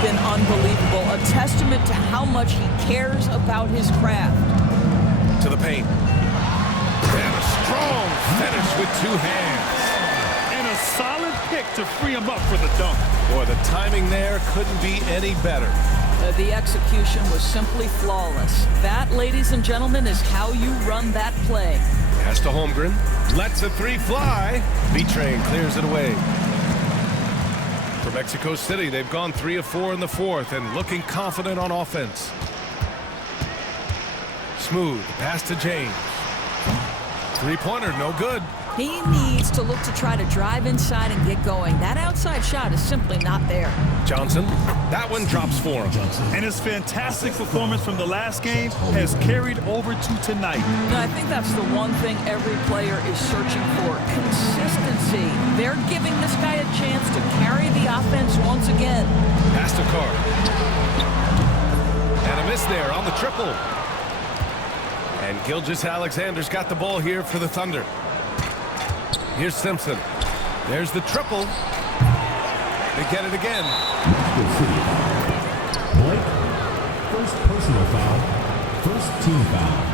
Been unbelievable, a testament to how much he cares about his craft. To the paint. And a strong finish with 2 hands. And a solid pick to free him up for the dunk. Boy, the timing there couldn't be any better. The execution was simply flawless. That, ladies and gentlemen, is how you run that play. Pass to Holmgren. Lets a 3 fly. B-Train clears it away. For Mexico City, they've gone 3 of 4 in the 4th and looking confident on offense. Smooth, pass to James. 3-pointer, no good. He needs to look to try to drive inside and get going. That outside shot is simply not there. Johnson, that one drops for him. And his fantastic performance from the last game has carried over to tonight. And I think that's the one thing every player is searching for, consistency. They're giving this guy a chance to carry the offense once again. Pass to Carr. And a miss there on the triple. And Gilgeous-Alexander's got the ball here for the Thunder. Here's Simpson. There's the triple. They get it again. Blake, first personal foul, first team foul.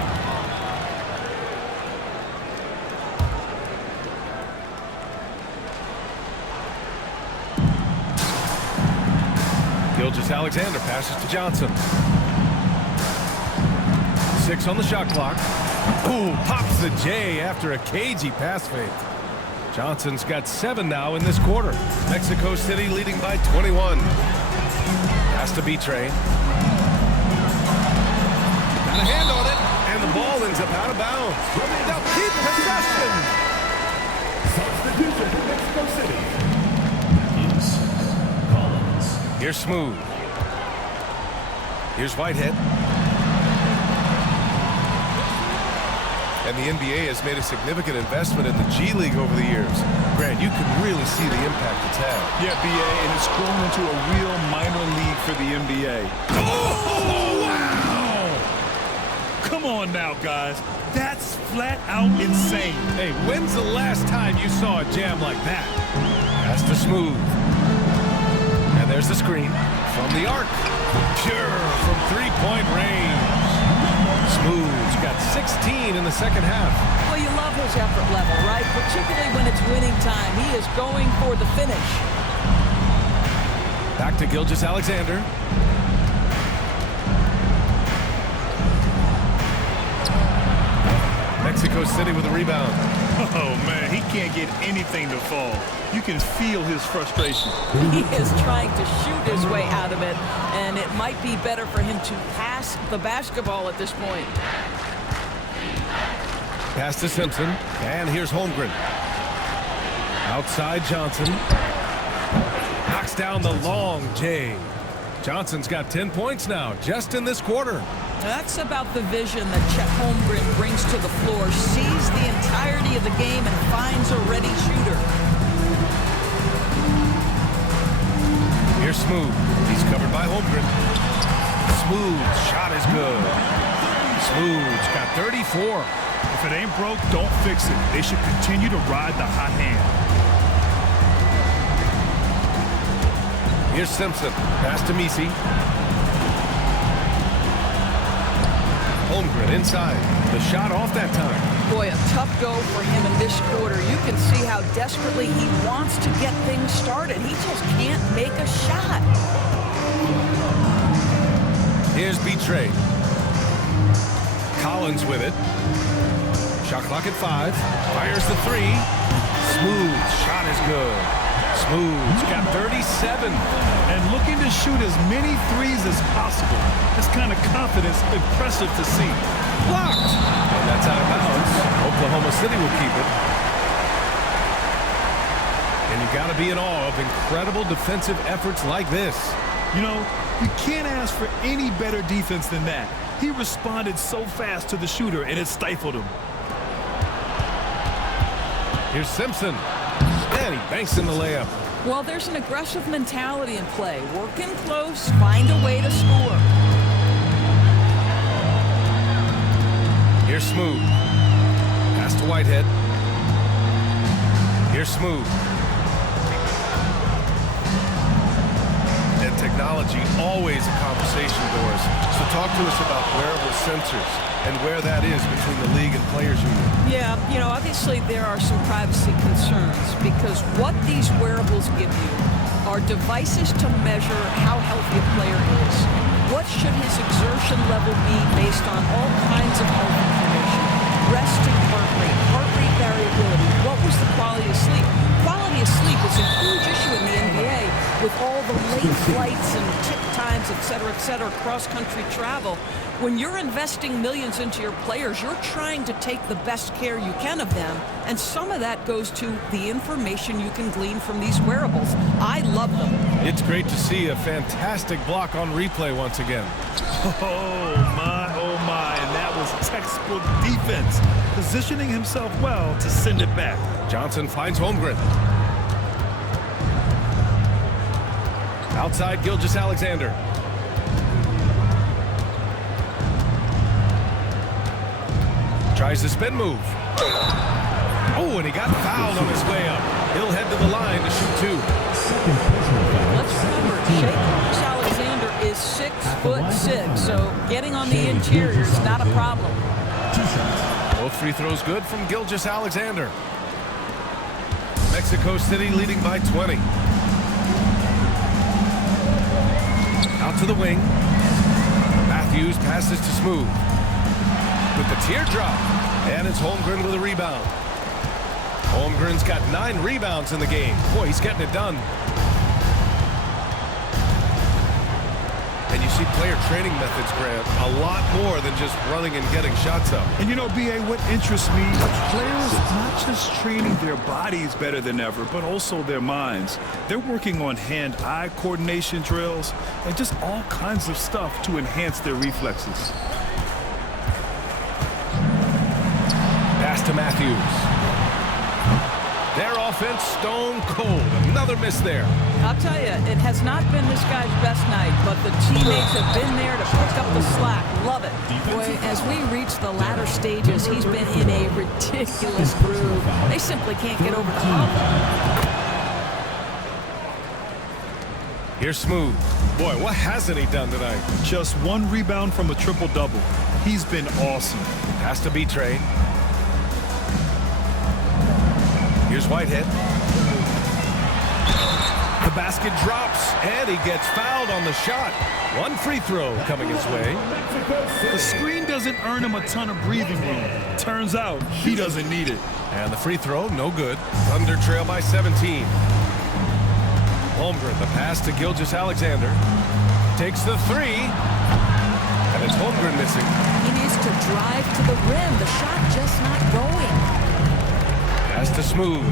Gilgeous-Alexander passes to Johnson. 6 on the shot clock. Ooh, pops the J after a cagey pass fake. Johnson's got 7 now in this quarter. Mexico City leading by 21. Pass to B-Train. Got a hand on it, and the ball ends up out of bounds. They'll keep possession. Substitution for Mexico City. Is Collins. Here's Smooth. Here's Whitehead. And the NBA has made a significant investment in the G League over the years. Grant, you can really see the impact it's had. Yeah, BA, and it's grown into a real minor league for the NBA. Oh, wow! Come on now, guys. That's flat out insane. Hey, when's the last time you saw a jam like that? Pass to Smooth. And there's the screen from the arc. Pure from 3-point range. Smooth's got 16 in the second half. Well, you love his effort level, right? Particularly when it's winning time. He is going for the finish. Back to Gilgeous-Alexander. Mexico City with a rebound. Oh, man, he can't get anything to fall. You can feel his frustration. He is trying to shoot his way out of it, and it might be better for him to pass the basketball at this point. Pass to Simpson, and here's Holmgren. Outside Johnson. Knocks down the long J. Johnson's got 10 points now, just in this quarter. That's about the vision that Chet Holmgren brings to the floor. Sees the entirety of the game and finds a ready shooter. Here's Smooth. He's covered by Holmgren. Smooth shot is good. Smooth's got 34. If it ain't broke, don't fix it. They should continue to ride the hot hand. Here's Simpson. Pass to Misi. Holmgren inside. The shot off that time. Boy, a tough go for him in this quarter. You can see how desperately he wants to get things started. He just can't make a shot. Here's Betray. Collins with it. Shot clock at 5. Fires the 3. Smooth. Shot is good. Smooth's got 37. And looking to shoot as many threes as possible. This kind of confidence, impressive to see. Blocked. And that's out of bounds. Oklahoma City will keep it. And you got to be in awe of incredible defensive efforts like this. You know, you can't ask for any better defense than that. He responded so fast to the shooter, and it stifled him. Here's Simpson. And he banks in the layup. Well, there's an aggressive mentality in play. Work in close, find a way to score. Here's Smooth. Pass to Whitehead. Here's Smooth. And technology, always a conversation, Doris. So talk to us about wearable sensors and where that is between the league and players union. Yeah, you know, obviously there are some privacy concerns because what these wearables give you are devices to measure how healthy a player is. What should his exertion level be based on all kinds of health information? Resting heart rate variability. What was the quality of sleep? Quality of sleep is a huge issue in the NBA with all the late flights and tip times, et cetera, cross-country travel. When you're investing millions into your players, you're trying to take the best care you can of them, and some of that goes to the information you can glean from these wearables. I love them. It's great to see a fantastic block on replay once again. Oh, my, and that was textbook defense. Positioning himself well to send it back. Johnson finds Holmgren. Outside Gilgeous-Alexander. Tries the spin move. Oh, and he got fouled on his way up. He'll head to the line to shoot 2. Let's remember, Gilgeous-Alexander is 6'6", so getting on the interior is not a problem. Both free throws good from Gilgeous-Alexander. Mexico City leading by 20. Out to the wing. Matthews passes to Smooth. With the teardrop. And it's Holmgren with a rebound. Holmgren's got 9 rebounds in the game. Boy, he's getting it done. And you see player training methods, Grant, a lot more than just running and getting shots up. And you know, B.A., what interests me, players not just training their bodies better than ever, but also their minds. They're working on hand-eye coordination drills and just all kinds of stuff to enhance their reflexes. Pass to Matthews. Their offense stone cold. Another miss there. I'll tell you, it has not been this guy's best night, but the teammates have been there to pick up the slack. Love it. Boy, as we reach the latter stages, he's been in a ridiculous groove. They simply can't get over the hump. Here's Smooth. Boy, what hasn't he done tonight? Just 1 rebound from a triple-double. He's been awesome. Has to be Trey. Here's Whitehead. The basket drops, and he gets fouled on the shot. 1 free throw coming his way. The screen doesn't earn him a ton of breathing room. Turns out he doesn't need it. And the free throw, no good. Thunder trail by 17. Holmgren, the pass to Gilgeous-Alexander. Takes the 3. And it's Holmgren missing. He needs to drive to the rim. The shot just not going. Pass to Smooth.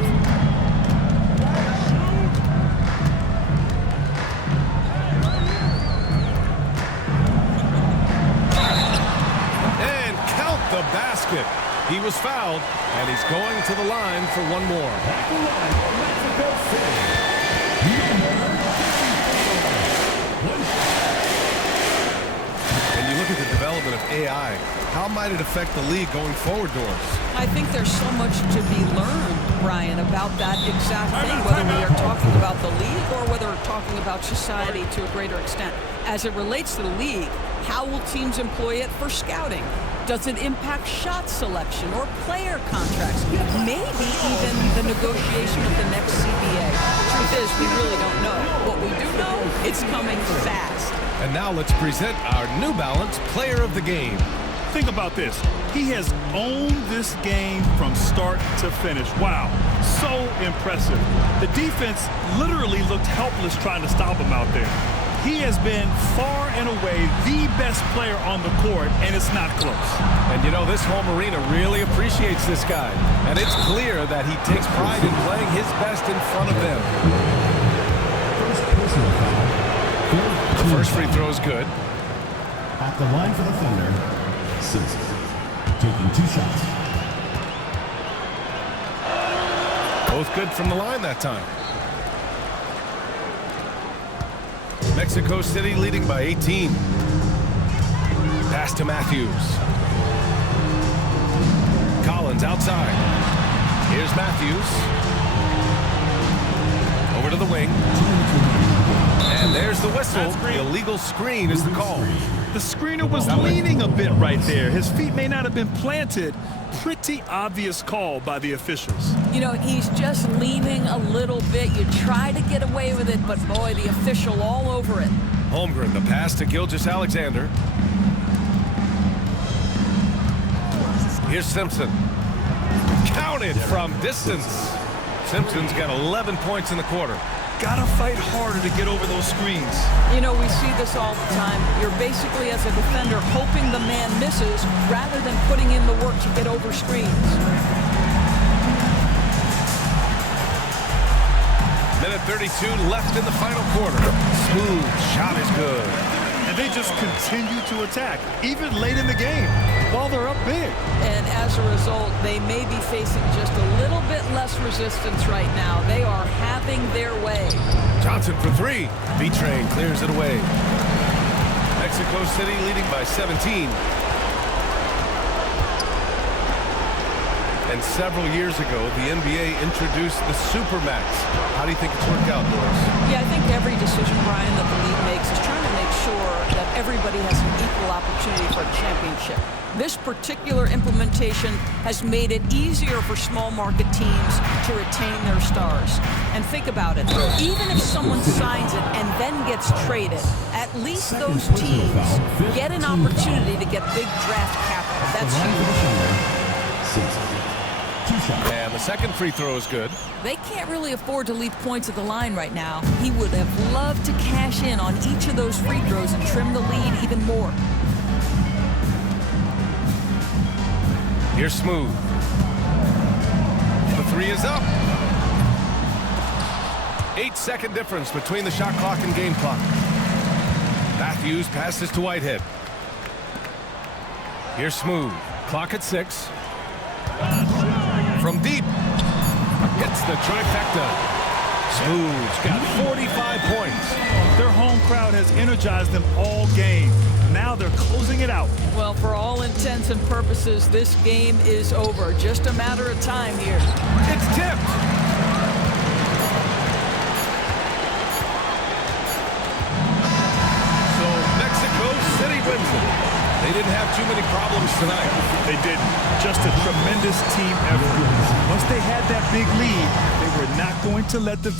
And count the basket. He was fouled, and he's going to the line for 1 more. at the development of AI, how might it affect the league going forward, Doris? I think there's so much to be learned, Brian, about that exact thing, whether we are talking about the league or whether we're talking about society to a greater extent. As it relates to the league, how will teams employ it for scouting? Does it impact shot selection or player contracts? Maybe even the negotiation of the next CBA. The truth is, we really don't know. What we do know, it's coming fast. And now let's present our New Balance Player of the Game. Think about this. He has owned this game from start to finish. Wow, so impressive. The defense literally looked helpless trying to stop him out there. He has been far and away the best player on the court, and it's not close. And you know, this home arena really appreciates this guy. And it's clear that he takes pride in playing his best in front of them. First personal foul. The first free throw is good. At the line for the Thunder, Simpson. Taking 2 shots. Both good from the line that time. Mexico City leading by 18. Pass to Matthews. Collins outside. Here's Matthews. Over to the wing. And there's the whistle. The illegal screen is the call. The screener was leaning a bit right there. His feet may not have been planted. Pretty obvious call by the officials. You know, he's just leaning a little bit. You try to get away with it, but boy, the official all over it. Holmgren, the pass to Gilgeous-Alexander. Here's Simpson. Counted from distance. Simpson's got 11 points in the quarter. Gotta fight harder to get over those screens. You know, we see this all the time. You're basically, as a defender, hoping the man misses rather than putting in the work to get over screens. Minute 32 left in the final quarter. Smooth shot is good. And they just continue to attack, even late in the game, while they're up big. And as a result, they may be facing just a little bit less resistance right now. They are having their way. Johnson for 3. V-Train clears it away. Mexico City leading by 17. And several years ago, the NBA introduced the Supermax. How do you think it's worked out, Doris? Yeah, I think every decision, Brian, that the league makes is trying to make sure that everybody has an equal opportunity for a championship. This particular implementation has made it easier for small market teams to retain their stars. And think about it, even if someone signs it and then gets traded, at least those teams get an opportunity to get big draft capital. That's huge. And the second free throw is good. They can't really afford to leave points at the line right now. He would have loved to cash in on each of those free throws and trim the lead even more. Here's Smooth. The 3 is up. 8-second difference between the shot clock and game clock. Matthews passes to Whitehead. Here's Smooth. Clock at 6. From deep. Hits the trifecta. Smooth's got 45 points. Their home crowd has energized them all game. Now they're closing it out. Well, for all intents and purposes, this game is over. Just a matter of time here. It's tipped. So Mexico City wins it. They didn't have too many problems tonight. They didn't. Just a tremendous team effort. Once they had that big lead, they were not going to let the